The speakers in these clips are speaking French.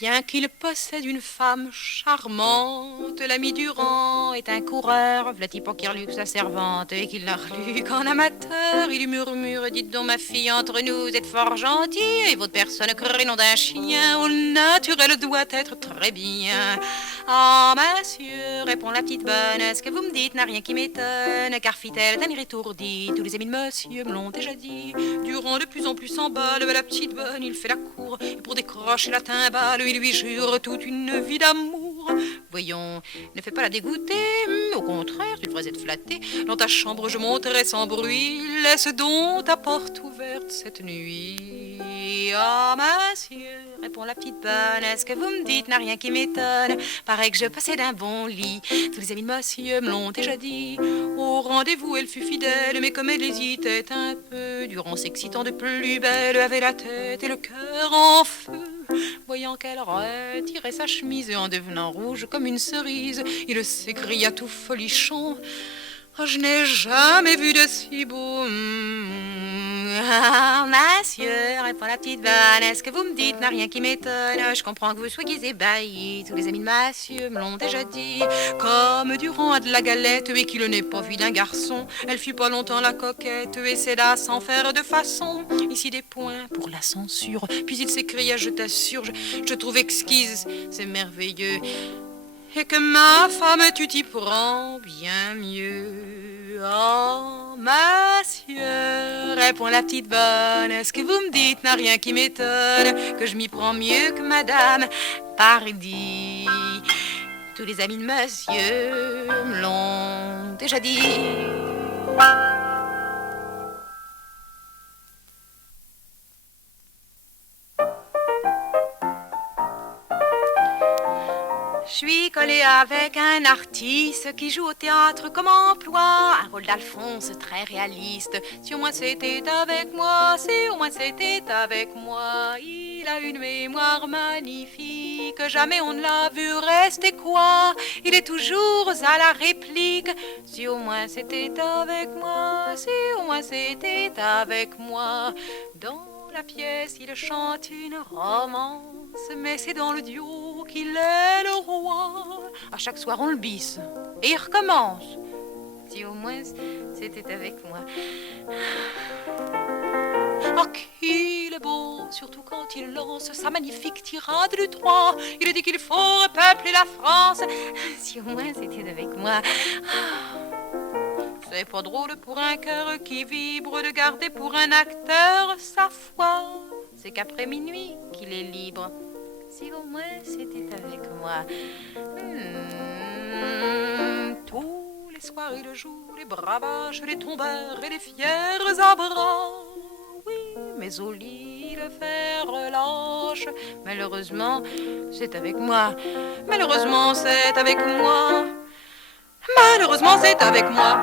Bien qu'il possède une femme charmante, l'ami Durand est un coureur, Vlati Pokirlux sa servante, et qu'il n'a relu qu'en amateur. Il lui murmure, dites donc ma fille, entre nous, vous êtes fort gentille, et votre personne crée nom d'un chien, au naturel doit être très bien. Ah, monsieur, répond la petite bonne, ce que vous me dites n'a rien qui m'étonne, car fit-elle d'un air étourdi, tous les amis de monsieur me l'ont déjà dit. Durand de plus en plus s'emballe, la petite bonne, il fait la cour, et pour décrocher la timbale, il lui jure toute une vie d'amour. Voyons, ne fais pas la dégoûter, au contraire, tu devrais être flatté. Dans ta chambre, je monterai sans bruit, laisse donc ta porte ouverte cette nuit. Ah, monsieur, répond la petite bonne, ce que vous me dites n'a rien qui m'étonne. Paraît que je possède un bon lit, tous les amis de monsieur me l'ont déjà dit. Au rendez-vous, elle fut fidèle, mais comme elle hésitait un peu, Durand s'excitant de plus belle, avait la tête et le cœur en feu. Voyant qu'elle retirait sa chemise et en devenant rouge comme une cerise, il s'écria tout folichon: oh, je n'ai jamais vu de si beau. Ah, monsieur, répond la petite bonne, ce que vous me dites n'a rien qui m'étonne. Je comprends que vous soyez ébahi, tous les amis de monsieur me l'ont déjà dit. Comme Durand a de la galette et qu'il n'est pas vu d'un garçon, elle fut pas longtemps la coquette et céda sans faire de façon. Ici des points pour la censure, puis il s'écria: je t'assure, je trouve exquise, c'est merveilleux, et que ma femme tu t'y prends bien mieux. Oh, monsieur, répond la petite bonne, ce que vous me dites n'a rien qui m'étonne, que je m'y prends mieux que madame, pardi. Tous les amis de monsieur me l'ont déjà dit. Je suis collée avec un artiste qui joue au théâtre comme emploi un rôle d'Alphonse très réaliste. Si au moins c'était avec moi, si au moins c'était avec moi. Il a une mémoire magnifique, jamais on ne l'a vu rester quoi. Il est toujours à la réplique. Si au moins c'était avec moi, si au moins c'était avec moi. Dans la pièce, il chante une romance, mais c'est dans le duo qu'il est le roi. À chaque soir, on le bisse et il recommence. Si au moins c'était avec moi. Oh, qu'il est beau, surtout quand il lance sa magnifique tirade du 3. Il dit qu'il faut repeupler la France. Si au moins c'était avec moi. C'est pas drôle pour un cœur qui vibre de garder pour un acteur sa foi. C'est qu'après minuit qu'il est libre. Si au moins c'était avec moi. Tous les soirs il joue les bravaches, les tombeurs et les fiers à bras. Oui, mais au lit le fer relâche. Malheureusement, c'est avec moi. Malheureusement, c'est avec moi. Malheureusement, c'est avec moi.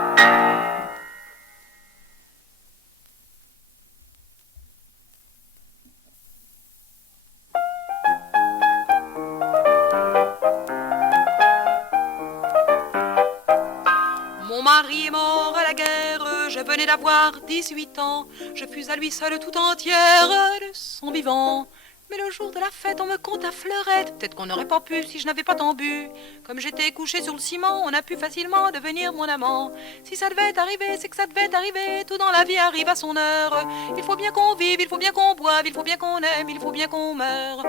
Mon mari est mort à la guerre, je venais d'avoir 18 ans. Je fus à lui seule tout entière de son vivant. Mais le jour de la fête, on me compte à fleurette. Peut-être qu'on n'aurait pas pu si je n'avais pas tant bu. Comme j'étais couché sur le ciment, on a pu facilement devenir mon amant. Si ça devait arriver, c'est que ça devait arriver. Tout dans la vie arrive à son heure. Il faut bien qu'on vive, il faut bien qu'on boive, il faut bien qu'on aime, il faut bien qu'on meure.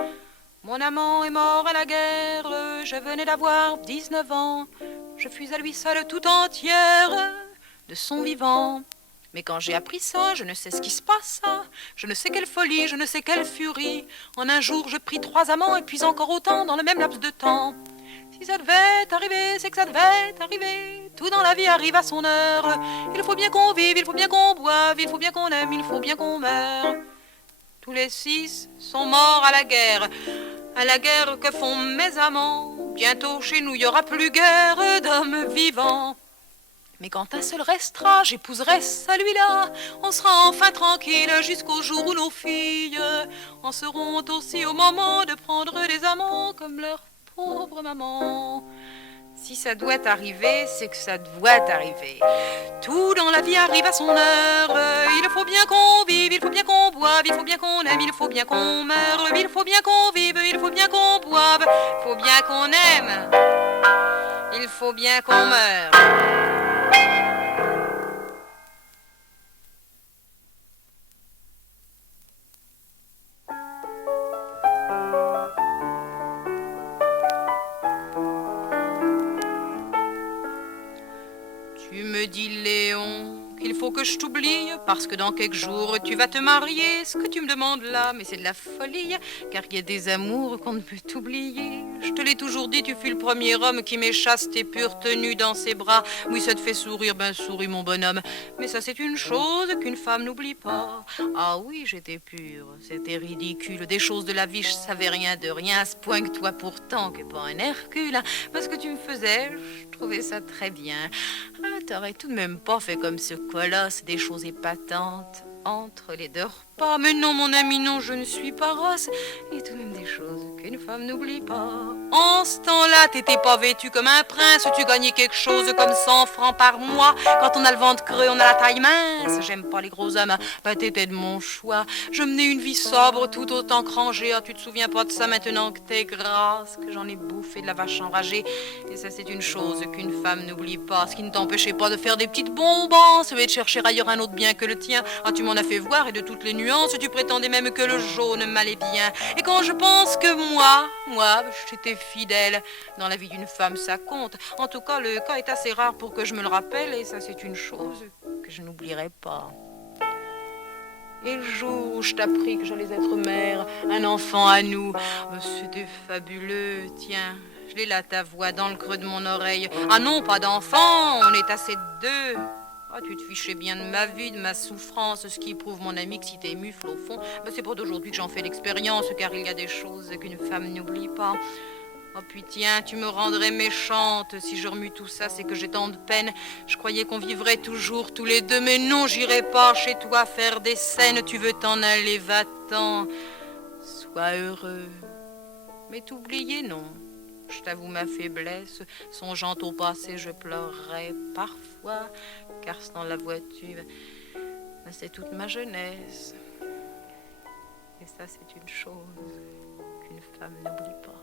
Mon amant est mort à la guerre, je venais d'avoir 19 ans. Je fus à lui seule tout entière de son vivant. Mais quand j'ai appris ça, je ne sais ce qui se passa. Je ne sais quelle folie, je ne sais quelle furie. En un jour, je pris 3 amants et puis encore autant dans le même laps de temps. Si ça devait arriver, c'est que ça devait arriver. Tout dans la vie arrive à son heure. Il faut bien qu'on vive, il faut bien qu'on boive, il faut bien qu'on aime, il faut bien qu'on meure. Tous les 6 sont morts à la guerre. À la guerre que font mes amants. Bientôt chez nous, il n'y aura plus guère d'hommes vivants. Mais quand un seul restera, j'épouserai celui-là. On sera enfin tranquille jusqu'au jour où nos filles en seront aussi au moment de prendre des amants comme leur pauvre maman. Si ça doit arriver, c'est que ça doit arriver. Tout dans la vie arrive à son heure. Il faut bien qu'on vive, il faut bien qu'on boive, il faut bien qu'on aime, il faut bien qu'on meure. Il faut bien qu'on vive, il faut bien qu'on boive, il faut bien qu'on aime, il faut bien qu'on meure. Tu me dis, Léon, qu'il faut que je t'oublie, parce que dans quelques jours tu vas te marier. Ce que tu me demandes là, mais c'est de la folie, car il y a des amours qu'on ne peut t'oublier. Je te l'ai toujours dit, tu fus le premier homme qui m'échasse tes pures tenues dans ses bras. Oui, ça te fait sourire, ben souris mon bonhomme, mais ça c'est une chose qu'une femme n'oublie pas. Ah oui, j'étais pure, c'était ridicule, des choses de la vie, je savais rien de rien, à ce point que toi pourtant, que pas un Hercule, parce que tu me faisais, je trouvais ça très bien. Ah, t'aurais tout de même pas fait comme ce colosse, des choses épatantes entre les deux repas. Mais non, mon ami, non, je ne suis pas rosse. Il y a tout de même des choses qu'une femme n'oublie pas. En ce temps-là, t'étais pas vêtu comme un prince, tu gagnais quelque chose comme 100 francs par mois. Quand on a le ventre creux, on a la taille mince. J'aime pas les gros hommes, bah t'étais de mon choix. Je menais une vie sobre, tout autant que rangée. Ah, tu te souviens pas de ça maintenant que t'es grasse, que j'en ai bouffé de la vache enragée. Et ça, c'est une chose qu'une femme n'oublie pas. Ce qui ne t'empêchait pas de faire des petites bombances et de chercher ailleurs un autre bien que le tien. Ah, tu m'en as fait voir et de toutes les nuances, tu prétendais même que le jaune m'allait bien. Et quand je pense que moi, j'étais fidèle. Dans la vie d'une femme, ça compte. En tout cas, le cas est assez rare pour que je me le rappelle, et ça, c'est une chose que je n'oublierai pas. Et le jour où je t'appris que j'allais être mère, un enfant à nous, c'était fabuleux, tiens. Je l'ai là, ta voix, dans le creux de mon oreille. Ah non, pas d'enfant, on est assez de deux. Ah, tu te fichais bien de ma vie, de ma souffrance, ce qui prouve, mon ami, que si t'es mufle au fond, c'est pas d'aujourd'hui que j'en fais l'expérience, car il y a des choses qu'une femme n'oublie pas. Oh puis tiens, tu me rendrais méchante si je remue tout ça, c'est que j'ai tant de peine. Je croyais qu'on vivrait toujours tous les deux, mais non, j'irai pas chez toi faire des scènes. Tu veux t'en aller, va-t'en, sois heureux. Mais t'oublier, non. Je t'avoue ma faiblesse, songeant au passé, je pleurerais parfois, car dans la voiture, c'est toute ma jeunesse. Et ça, c'est une chose qu'une femme n'oublie pas.